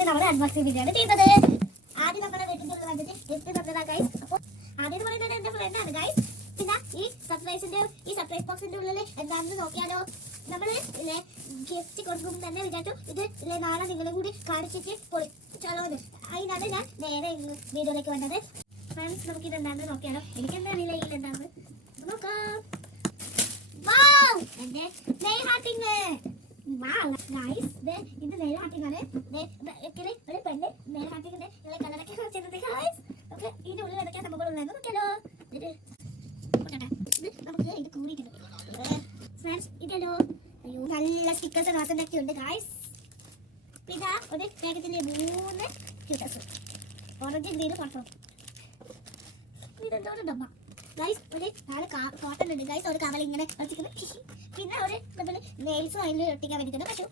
ഇന്ന് നമ്മൾ unboxing video ആണ് ചെയ്യുന്നത്. ആദ്യം നമ്മുടെ വീട്ടിൽ വന്നിട്ട് ഗിഫ്റ്റ് തന്നതാ ഗൈസ്. അപ്പോൾ ആദ്യം പറയുന്നത് എന്റെ ഫ്രണ്ടാണ് ഗൈസ്. പിന്നെ ഈ സർപ്രൈസ് ബോക്സിന്റെ ഉള്ളിൽ എന്താണെന്ന് നോക്കിയാലോ. നമ്മള് ഇല്ലേ ഗിഫ്റ്റ് കൊടുക്കുമ്പോൾ തന്നെ വിചാരിച്ചു ഇത് ഇല്ലേ നാളെ നിങ്ങളും കൂടി കാണിച്ചിട്ട് പൊളിച്ചാലോ. അതിനാണ് ഞാൻ നേരെ വീഡിയോയിലേക്ക് വന്നത്. ഫ്രണ്ട്സ് നമുക്ക് ഇത് എന്താണെന്ന് നോക്കിയാലോ. എനിക്കെന്താ അറിയില്ല ഇതെന്താണെന്ന് നോക്കാം. എന്റെ നെയിൽ ഹാർട്ടിങ്. ഇത് നെയിൽ ഹാർട്ടിങ് ആണ്. ഒരു പെണ്ണ് നെയിൽ ഹാർട്ടിങ്ങിന്റെ കളറൊക്കെ വെച്ചിട്ടുണ്ട് ഗൈസ്. നമുക്ക് ഇതിന്റെ ഉള്ളിൽ എന്തൊക്കെയാ സംഭവങ്ങളുള്ളതെന്ന് നോക്കിയാലോ. നമുക്ക് ഇത് കൂടിയിട്ടുണ്ട് ഫ്രണ്ട്സ്. ഇതല്ലോ അയ്യോ നല്ല സ്റ്റിക്കേഴ്സ് കാസൊക്കെ ഉണ്ട് ഗൈസ്. പിന്നെ ഒരു പാക്കറ്റിന്റെ 3 സ്റ്റിക്കേഴ്സ് ഓറഞ്ച് ഗ്രീന് ഫോട്ടോ. ഇതെന്തോ ഡബ്ബ ഗൈസ്. ഒരു നാല് കോട്ടൺ ഉണ്ട് ഗൈസ്. ഒരു കവൽ ഇങ്ങനെ വെച്ചിട്ടുണ്ട്. പിന്നെ ഒരു നെയിൽസും അതിൽ ഒട്ടിക്കാൻ വേണ്ടിയിട്ടുണ്ട്. പക്ഷേ